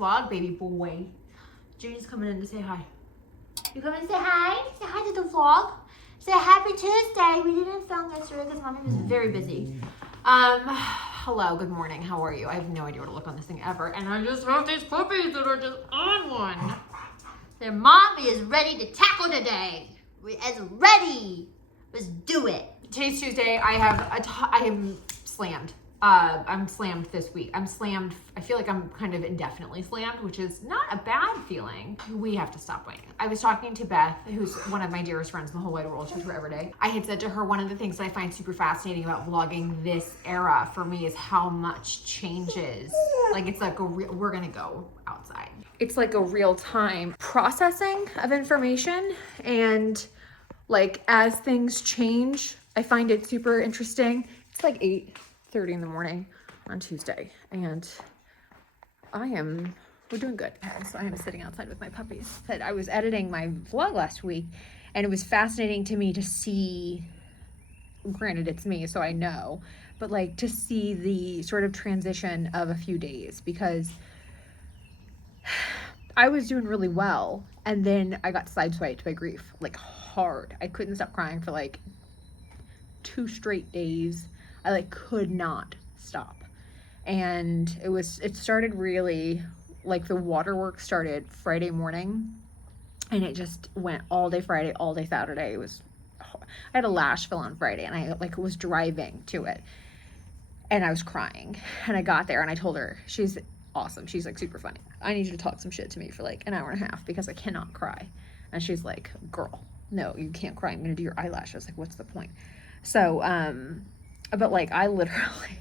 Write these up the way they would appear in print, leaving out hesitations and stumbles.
vlog, baby boy. Junie's coming in to say hi. You come in and say hi? Say hi to the vlog. Say happy Tuesday. We didn't film yesterday because mommy was very busy. Hello, good morning. How are you? I have no idea where to look on this thing ever. And I just have these puppies that are just on one. Their mommy is ready to tackle today. We as ready. Let's do it. Today's Tuesday. I am slammed. I'm slammed this week. I'm slammed. I feel like I'm kind of indefinitely slammed, which is not a bad feeling. We have to stop waiting. I was talking to Beth, who's one of my dearest friends in the whole wide world. She's forever day. I had said to her, one of the things that I find super fascinating about vlogging this era for me is how much changes. Like it's like we're gonna go outside. It's like a real time processing of information, and like as things change, I find it super interesting. It's like 8:30 in the morning on Tuesday, and we're doing good. So I am sitting outside with my puppies. I was editing my vlog last week, and it was fascinating to me to see, granted it's me, so I know, but like to see the sort of transition of a few days, because I was doing really well, and then I got sideswiped by grief, like hard. I couldn't stop crying for like 2 straight days. I like could not stop. And it started really, like the waterworks started Friday morning, and it just went all day Friday, all day Saturday. I had a lash fill on Friday, and I like was driving to it, and I was crying, and I got there and I told her, she's awesome. She's like super funny. I need you to talk some shit to me for like an hour and a half because I cannot cry. And she's like, girl, no, you can't cry. I'm going to do your eyelashes. Like, what's the point? So, but like I literally,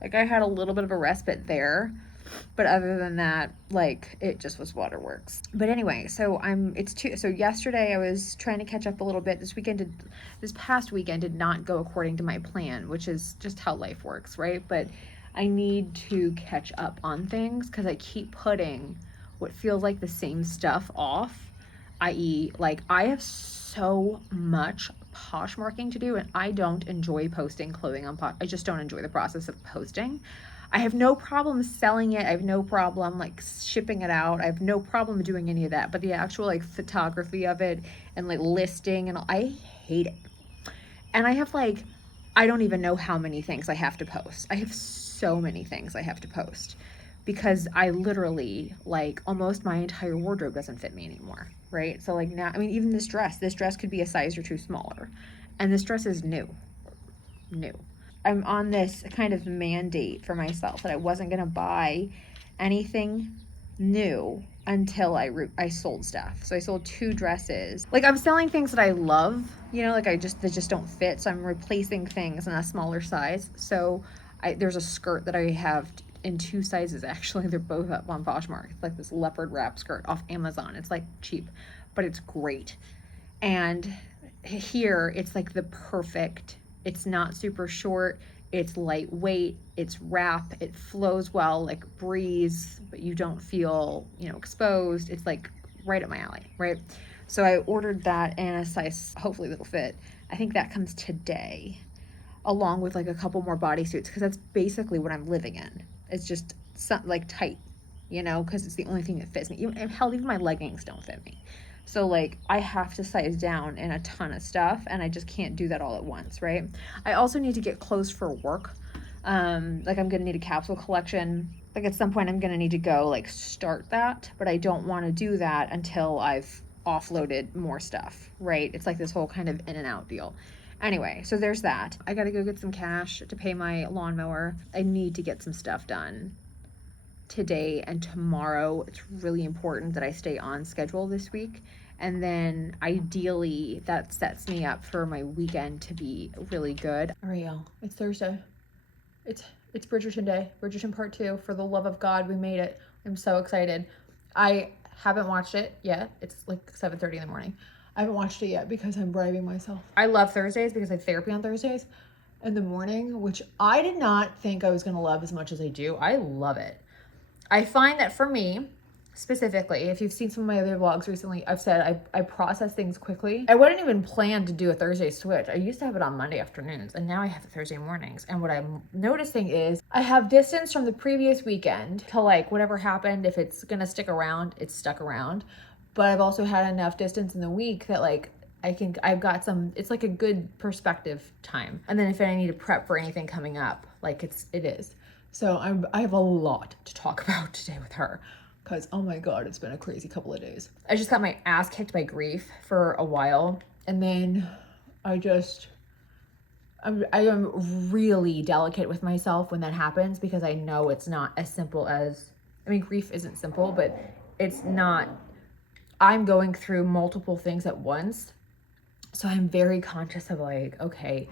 like I had a little bit of a respite there, but other than that, like it just was waterworks. But anyway, so so yesterday I was trying to catch up a little bit. This past weekend did not go according to my plan, which is just how life works, right? But I need to catch up on things because I keep putting what feels like the same stuff off, i.e. like I have so much Poshmarking to do, and I don't enjoy posting clothing on I just don't enjoy the process of posting. I have no problem selling it. I have no problem like shipping it out. I have no problem doing any of that, but the actual like photography of it and like listing and all, I hate it. And I have like, I don't even know how many things I have to post. I have so many things I have to post because I literally like almost my entire wardrobe doesn't fit me anymore, right? So like now, I mean, even this dress could be a size or 2 smaller, and this dress is new. I'm on this kind of mandate for myself that I wasn't going to buy anything new until I sold stuff. So I sold 2 dresses. Like I'm selling things that I love, you know, like they just don't fit. So I'm replacing things in a smaller size. So there's a skirt that I have in 2 sizes. Actually, they're both up on Poshmark. It's like this leopard wrap skirt off Amazon. It's like cheap, but it's great. And here it's like the perfect, it's not super short. It's lightweight, it's wrap, it flows well, like breeze, but you don't feel, you know, exposed. It's like right up my alley, right? So I ordered that in a size, hopefully that'll fit. I think that comes today, along with like a couple more bodysuits, because that's basically what I'm living in. It's just something like tight, you know, because it's the only thing that fits me. Hell, even my leggings don't fit me. So like I have to size down in a ton of stuff, and I just can't do that all at once, right? I also need to get clothes for work. Like I'm gonna need a capsule collection. Like at some point I'm gonna need to go like start that, but I don't want to do that until I've offloaded more stuff, right? It's like this whole kind of in and out deal. Anyway, so there's that. I gotta go get some cash to pay my lawnmower. I need to get some stuff done today and tomorrow. It's really important that I stay on schedule this week, and then ideally that sets me up for my weekend to be really good. All right, y'all, it's Thursday. It's Bridgerton day, Bridgerton part 2. For the love of God, we made it. I'm so excited. I haven't watched it yet. It's like 7:30 in the morning. I haven't watched it yet because I'm bribing myself. I love Thursdays because I have therapy on Thursdays in the morning, which I did not think I was gonna love as much as I do. I love it. I find that for me, specifically, if you've seen some of my other vlogs recently, I've said I process things quickly. I wouldn't even plan to do a Thursday switch. I used to have it on Monday afternoons, and now I have it Thursday mornings. And what I'm noticing is I have distance from the previous weekend to like whatever happened. If it's gonna stick around, it's stuck around. But I've also had enough distance in the week that like I've got some, it's like a good perspective time. And then if I need to prep for anything coming up, like it is. So I have a lot to talk about today with her. Because, oh my God, it's been a crazy couple of days. I just got my ass kicked by grief for a while. And then I am really delicate with myself when that happens, because I know it's not as simple as, I mean, grief isn't simple, but it's not, I'm going through multiple things at once. So I'm very conscious of like, okay,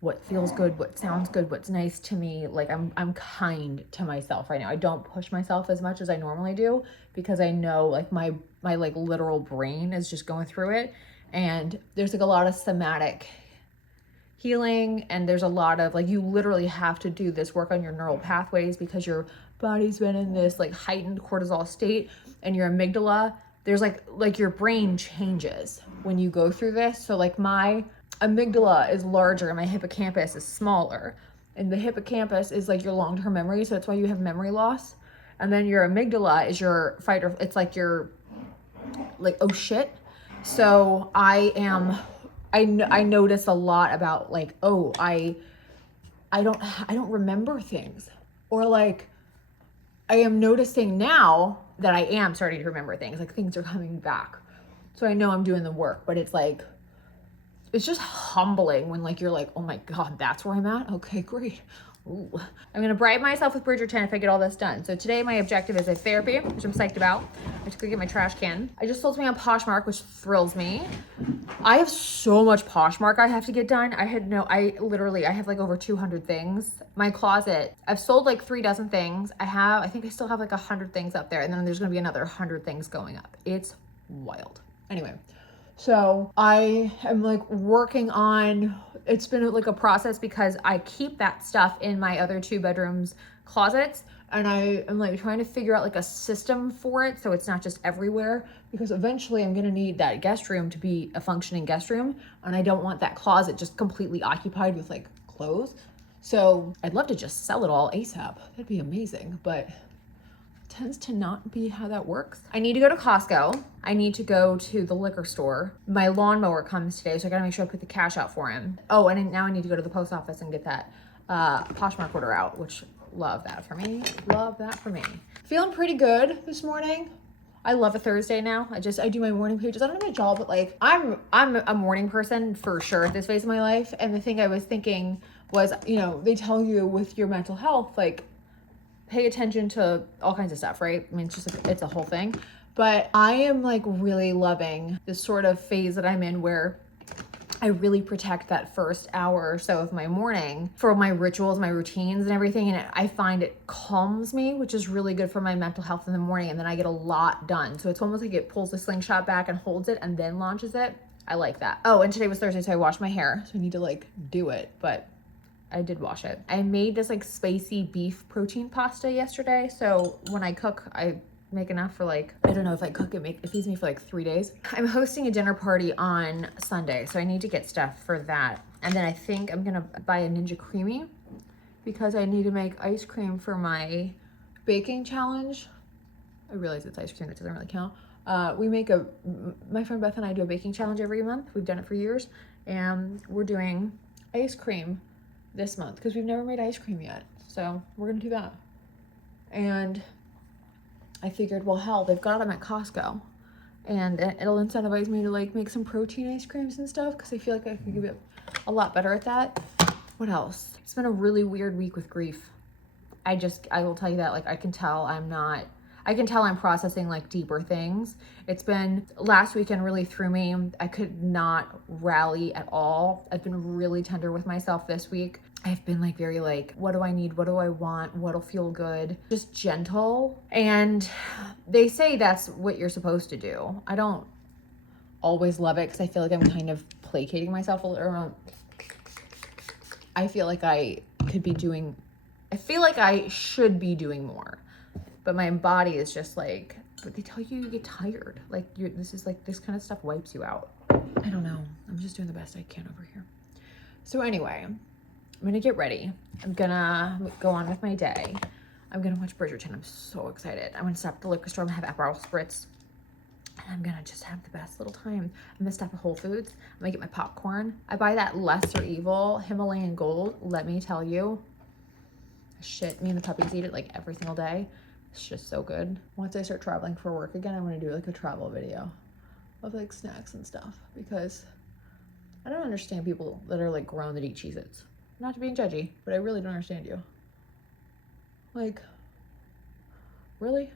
what feels good, what sounds good, what's nice to me. Like I'm kind to myself right now. I don't push myself as much as I normally do, because I know like my like literal brain is just going through it. And there's like a lot of somatic healing, and there's a lot of like, you literally have to do this work on your neural pathways, because your body's been in this like heightened cortisol state, and your amygdala, there's like your brain changes when you go through this. So like my amygdala is larger and my hippocampus is smaller, and the hippocampus is like your long-term memory, so that's why you have memory loss. And then your amygdala is your fight, or it's like your like, oh shit. So I notice a lot about like, oh, I don't remember things, or like I am noticing now that I am starting to remember things, like things are coming back. So I know I'm doing the work, but it's like, it's just humbling when like you're like, oh my God, that's where I'm at. Okay, great. Ooh. I'm gonna bribe myself with Bridgerton if I get all this done. So today my objective is a therapy, which I'm psyched about. I have to go get my trash can. I just sold something on Poshmark, which thrills me. I have so much Poshmark I have to get done. I have like over 200 things. My closet, I've sold like 3 dozen things. I think I still have like 100 things up there, and then there's gonna be another 100 things going up. It's wild. Anyway. So I am like working on, it's been like a process, because I keep that stuff in my other 2 bedrooms closets, and I am like trying to figure out like a system for it, so it's not just everywhere, because eventually I'm gonna need that guest room to be a functioning guest room, and I don't want that closet just completely occupied with like clothes. So I'd love to just sell it all ASAP. That'd be amazing, but tends to not be how that works. I need to go to Costco. I need to go to the liquor store. My lawnmower comes today, so I gotta make sure I put the cash out for him. Oh, and now I need to go to the post office and get that Poshmark order out, which love that for me. Love that for me. Feeling pretty good this morning. I love a Thursday now. I do my morning pages. I don't have a job, but like I'm a morning person for sure at this phase of my life. And the thing I was thinking was, you know, they tell you with your mental health, like, pay attention to all kinds of stuff, right? I mean, it's a whole thing. But I am like really loving this sort of phase that I'm in, where I really protect that first hour or so of my morning for my rituals, my routines and everything. And I find it calms me, which is really good for my mental health in the morning. And then I get a lot done. So it's almost like it pulls the slingshot back and holds it and then launches it. I like that. Oh, and today was Thursday, so I washed my hair. So I need to like do it, but I did wash it. I made this like spicy beef protein pasta yesterday. So when I cook, I make enough for like, I don't know, if I cook it, it feeds me for like 3 days. I'm hosting a dinner party on Sunday, so I need to get stuff for that. And then I think I'm gonna buy a Ninja Creamy, because I need to make ice cream for my baking challenge. I realize it's ice cream, that doesn't really count. My friend Beth and I do a baking challenge every month. We've done it for years. And we're doing ice cream this month, because we've never made ice cream yet. So we're gonna do that. And I figured, well, hell, they've got them at Costco, and it'll incentivize me to like make some protein ice creams and stuff, because I feel like I could get a lot better at that. What else? It's been a really weird week with grief. I will tell you that, like, I can tell I'm processing like deeper things. It's been, last weekend really threw me. I could not rally at all. I've been really tender with myself this week. I've been like very like, what do I need? What do I want? What'll feel good? Just gentle. And they say that's what you're supposed to do. I don't always love it, because I feel like I'm kind of placating myself a little. I feel like I should be doing more. But my body is just like, But they tell you get tired. Like this is like, this kind of stuff wipes you out. I don't know. I'm just doing the best I can over here. So anyway, I'm gonna get ready. I'm gonna go on with my day. I'm gonna watch Bridgerton. I'm so excited. I'm gonna stop at the liquor store and have Aperol Spritz. And I'm gonna just have the best little time. I'm gonna stop at Whole Foods. I'm gonna get my popcorn. I buy that Lesser Evil Himalayan Gold. Let me tell you, shit, me and the puppies eat it like every single day. It's just so good. Once I start traveling for work again, I'm gonna do like a travel video of like snacks and stuff, because I don't understand people that are like grown that eat Cheez-Its. Not to be judgy, but I really don't understand you. Like, really?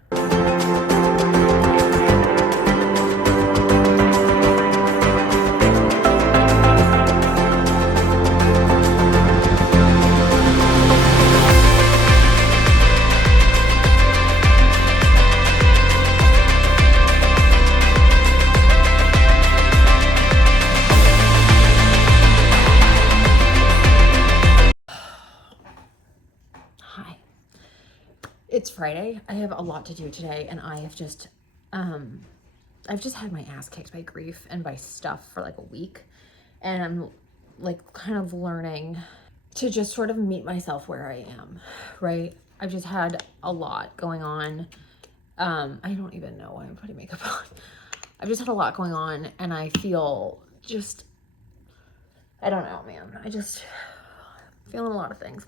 It's Friday. I have a lot to do today, and I've just had my ass kicked by grief and by stuff for like a week, and I'm like kind of learning to just sort of meet myself where I am, right? I've just had a lot going on. I don't even know why I'm putting makeup on. I've just had a lot going on, and I feel just, I don't know, man. I just feeling a lot of things.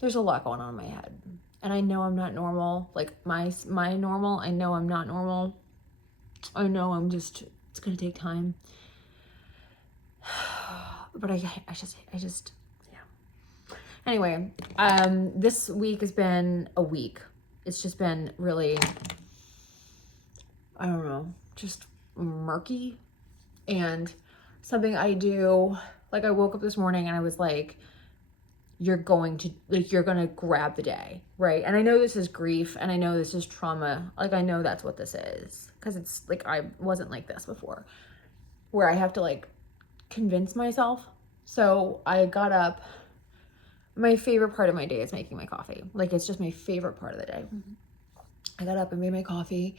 There's a lot going on in my head, and I know I'm not normal. Like my normal, I know I'm not normal. I know it's gonna take time. But I just, yeah. Anyway, this week has been a week. It's just been really, I don't know, just murky. And something I do, like I woke up this morning and I was like, you're gonna grab the day, right? And I know this is grief, and I know this is trauma. Like, I know that's what this is, because it's like, I wasn't like this before, where I have to like convince myself. So I got up. My favorite part of my day is making my coffee. Like, it's just my favorite part of the day. I got up and made my coffee,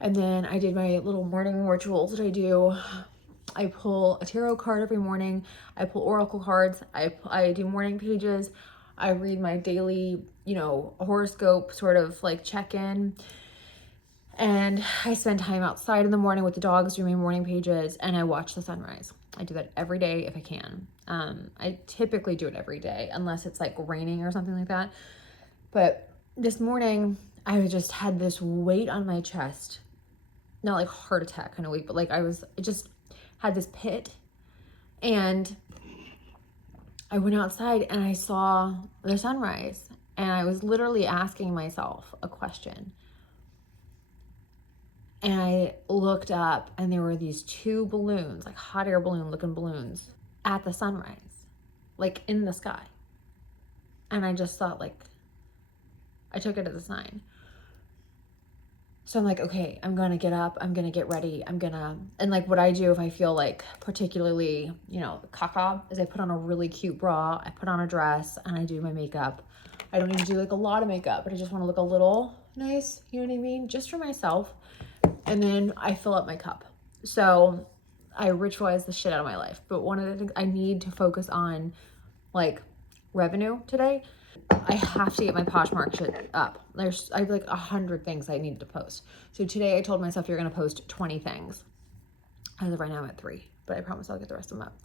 and then I did my little morning rituals that I do. I pull a tarot card every morning. I pull oracle cards. I do morning pages. I read my daily, horoscope sort of like check-in. And I spend time outside in the morning with the dogs doing my morning pages, and I watch the sunrise. I do that every day if I can. I typically do it every day unless it's like raining or something like that. But this morning I just had this weight on my chest. Not like heart attack kind of weight, but like I just had this pit, and I went outside and I saw the sunrise, and I was literally asking myself a question. And I looked up, and there were these two balloons, like hot air balloon looking balloons, at the sunrise, like in the sky. And I just thought, like, I took it as a sign. So I'm like, okay, I'm gonna get up, I'm gonna get ready, and like what I do if I feel like particularly, caca, is I put on a really cute bra, I put on a dress, and I do my makeup. I don't need to do like a lot of makeup, but I just wanna look a little nice, you know what I mean? Just for myself. And then I fill up my cup. So I ritualize the shit out of my life. But one of the things I need to focus on, like, revenue today. I have to get my Poshmark shit up. I have like 100 things I need to post. So today I told myself you're gonna post 20 things. As of right now I'm at 3, but I promise I'll get the rest of them up.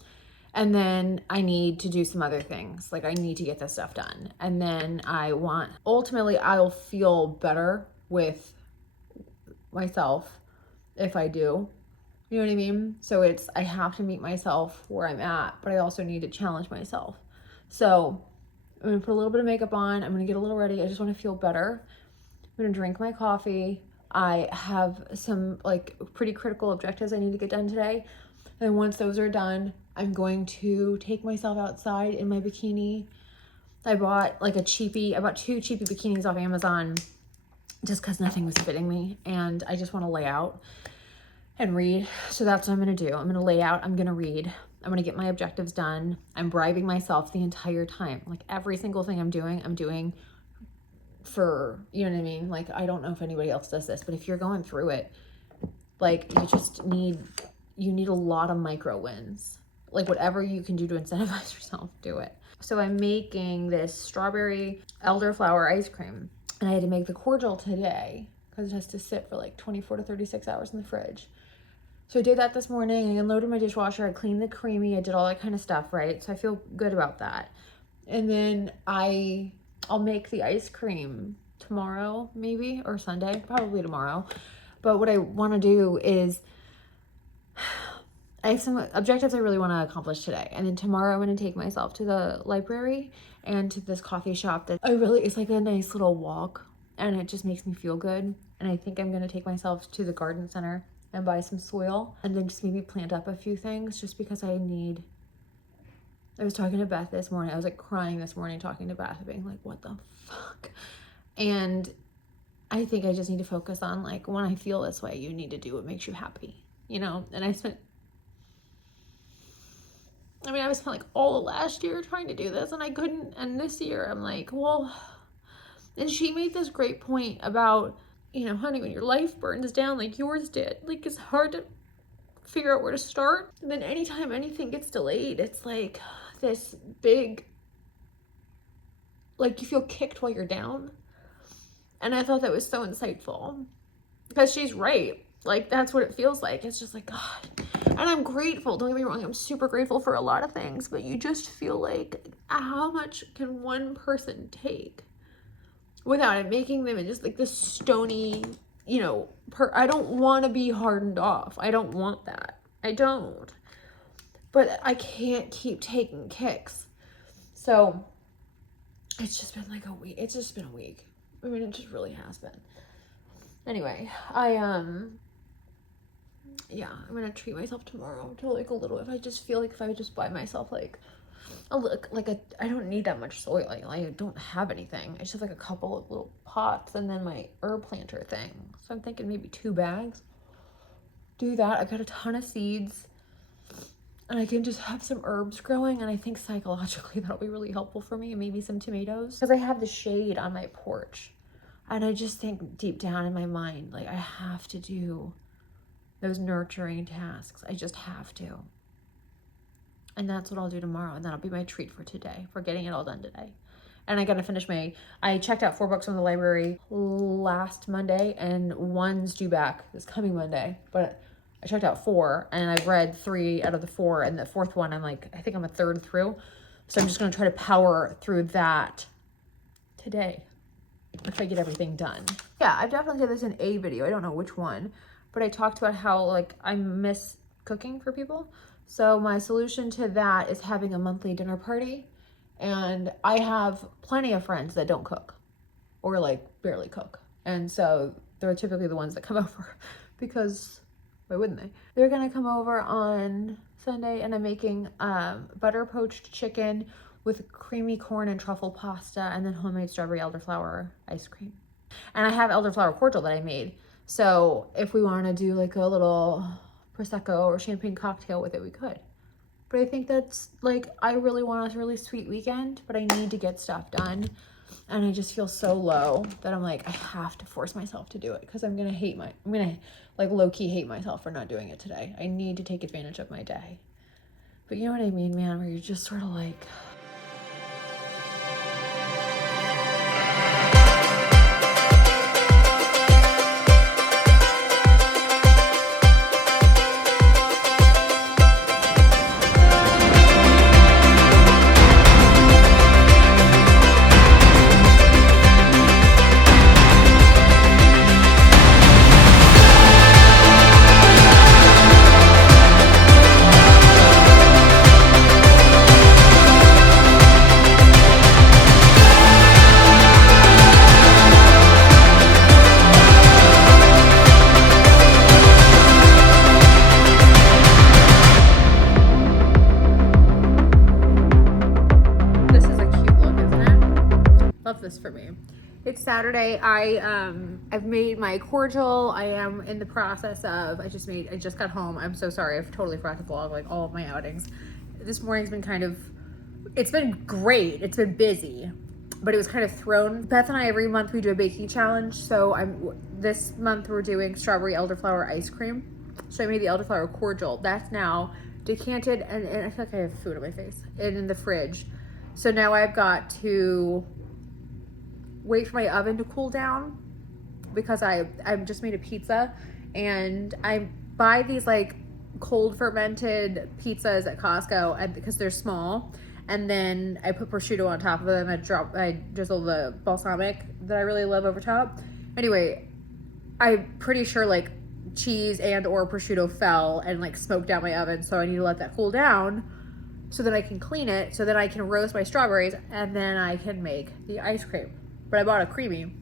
And then I need to do some other things. Like, I need to get this stuff done. And then ultimately I'll feel better with myself if I do. You know what I mean? So I have to meet myself where I'm at, but I also need to challenge myself. So I'm gonna put a little bit of makeup on. I'm gonna get a little ready. I just want to feel better. I'm gonna drink my coffee. I have some like pretty critical objectives I need to get done today. And once those are done, I'm going to take myself outside in my bikini. I bought two cheapy bikinis off Amazon just because nothing was fitting me, and I just want to lay out and read. So that's what I'm gonna do. I'm gonna lay out, I'm gonna read, I'm gonna get my objectives done. I'm bribing myself the entire time. Like, every single thing I'm doing for, you know what I mean? Like, I don't know if anybody else does this, but if you're going through it, like, you need a lot of micro wins. Like, whatever you can do to incentivize yourself, do it. So I'm making this strawberry elderflower ice cream, and I had to make the cordial today because it has to sit for like 24 to 36 hours in the fridge. So I did that this morning. I unloaded my dishwasher. I cleaned the creamy. I did all that kind of stuff, right? So I feel good about that. And then I'll make the ice cream tomorrow, maybe, or Sunday, probably tomorrow. But what I want to do is I have some objectives I really want to accomplish today. And then tomorrow I'm going to take myself to the library and to this coffee shop that it's like a nice little walk, and it just makes me feel good. And I think I'm going to take myself to the garden center and buy some soil and then just maybe plant up a few things, just because I was talking to Beth this morning. I was like crying this morning talking to Beth, being like, what the fuck? And I think I just need to focus on, like, when I feel this way, you need to do what makes you happy, you know? And I spent like all of last year trying to do this, and I couldn't. And this year I'm like, well, and she made this great point about, you know, honey, when your life burns down like yours did, like, it's hard to figure out where to start. And then anytime anything gets delayed, it's like this big, like, you feel kicked while you're down. And I thought that was so insightful, because she's right. Like, that's what it feels like. It's just like, God. And I'm grateful, don't get me wrong, I'm super grateful for a lot of things, but you just feel like, how much can one person take without it making them just like this stony, you know, I don't want to be hardened off. I don't want that. I don't. But I can't keep taking kicks. So it's just been like a week. It's just been a week. I mean, it just really has been. Anyway, I'm gonna treat myself tomorrow to like a little. If I just feel like if I would just buy myself like I don't need that much soil. I don't have anything. I just have like a couple of little pots and then my herb planter thing. So I'm thinking maybe 2 bags. Do that. I got a ton of seeds, and I can just have some herbs growing. And I think psychologically that'll be really helpful for me. And maybe some tomatoes, because I have the shade on my porch, and I just think deep down in my mind, like, I have to do those nurturing tasks. I just have to. And that's what I'll do tomorrow. And that'll be my treat for today, for getting it all done today. And I got to finish I checked out 4 books from the library last Monday, and 1's due back this coming Monday. But I checked out 4, and I've read 3 out of the 4. And the 4th one, I think I'm a third through. So I'm just going to try to power through that today, if I get everything done. Yeah, I've definitely did this in a video. I don't know which one, but I talked about how, like, I miss cooking for people. So my solution to that is having a monthly dinner party. And I have plenty of friends that don't cook, or like barely cook. And so they're typically the ones that come over, because why wouldn't they? They're gonna come over on Sunday, and I'm making butter poached chicken with creamy corn and truffle pasta, and then homemade strawberry elderflower ice cream. And I have elderflower cordial that I made. So if we want to do like a little Prosecco or champagne cocktail with it, we could. But I think that's, like, I really want a really sweet weekend, but I need to get stuff done. And I just feel so low that I'm like, I have to force myself to do it, because I'm gonna like low-key hate myself for not doing it today. I need to take advantage of my day. But you know what I mean, man, where you're just sort of like, for me. It's Saturday. I've made my cordial. I am in the process of, I just got home. I'm so sorry. I've totally forgot to vlog like all of my outings. This morning's been it's been great. It's been busy, but it was kind of thrown. Beth and I, every month we do a baking challenge. So this month we're doing strawberry elderflower ice cream. So I made the elderflower cordial. That's now decanted, and I feel like I have food on my face, and in the fridge. So now I've got to wait for my oven to cool down because I just made a pizza, and I buy these like cold fermented pizzas at Costco, and because they're small, and then I put prosciutto on top of them. I drizzle the balsamic that I really love over top. Anyway, I'm pretty sure like cheese and or prosciutto fell and like smoked down my oven, so I need to let that cool down so that I can clean it, so that I can roast my strawberries, and then I can make the ice cream. But I bought a creamy,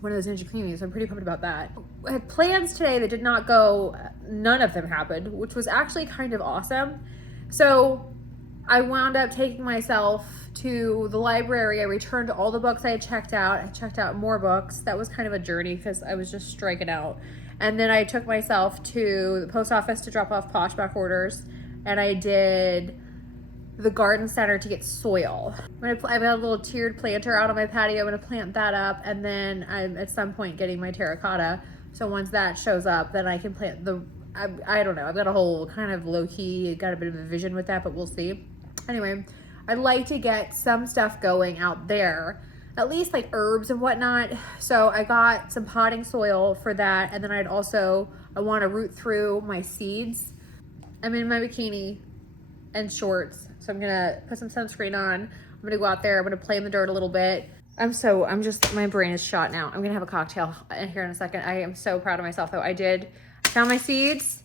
one of those Ninja Creamies, so I'm pretty pumped about that. I had plans today that did not go, none of them happened, which was actually kind of awesome. So I wound up taking myself to the library. I returned all the books I had checked out. I checked out more books. That was kind of a journey because I was just striking out. And then I took myself to the post office to drop off Poshback orders, and I did the garden center to get soil. I've got a little tiered planter out on my patio. I'm gonna plant that up, and then I'm at some point getting my terracotta. So once that shows up, then I can plant I don't know. I've got a whole kind of low-key, got a bit of a vision with that, but we'll see. Anyway, I'd like to get some stuff going out there, at least like herbs and whatnot. So I got some potting soil for that, and then I want to root through my seeds. I'm in my bikini and shorts, so I'm gonna put some sunscreen on. I'm gonna go out there. I'm gonna play in the dirt a little bit. My brain is shot now. I'm gonna have a cocktail in here in a second. I am so proud of myself though. I found my seeds.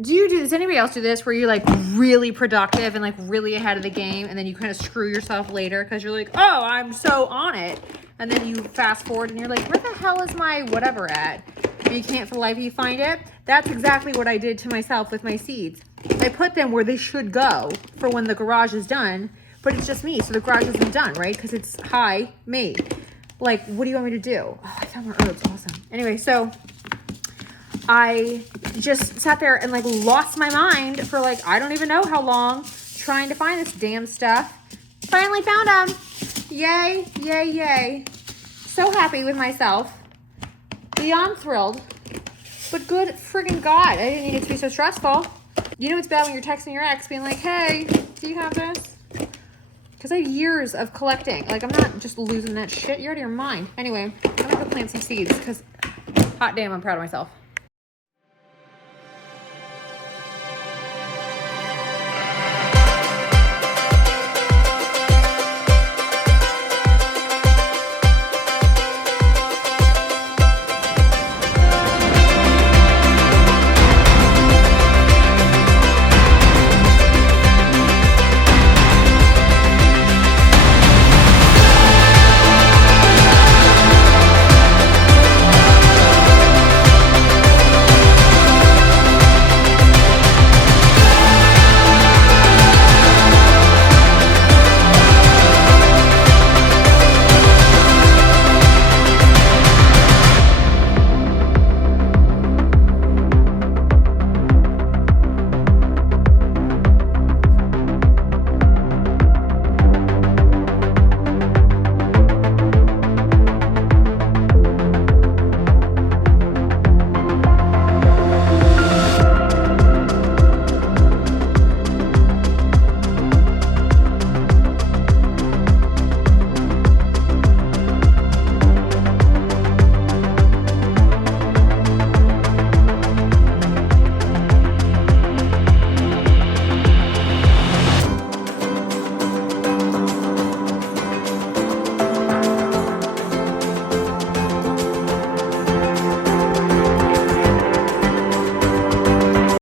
Does anybody else do this where you're like really productive and like really ahead of the game, and then you kind of screw yourself later because you're like, oh, I'm so on it, and then you fast forward and you're like, where the hell is my whatever at? And you can't for the life of you find it. That's exactly what I did to myself with my seeds. I put them where they should go for when the garage is done, but it's just me, so the garage isn't done, right? Because it's me. Like, what do you want me to do? Oh, I found my herbs, awesome. Anyway, so I just sat there and like lost my mind for like, I don't even know how long, trying to find this damn stuff. Finally found them. Yay, yay, yay. So happy with myself. Beyond thrilled. But good friggin' God, I didn't need it to be so stressful. You know it's bad when you're texting your ex being like, hey, do you have this? Because I have years of collecting. Like, I'm not just losing that shit. You're out of your mind. Anyway, I'm gonna go plant some seeds because hot damn, I'm proud of myself.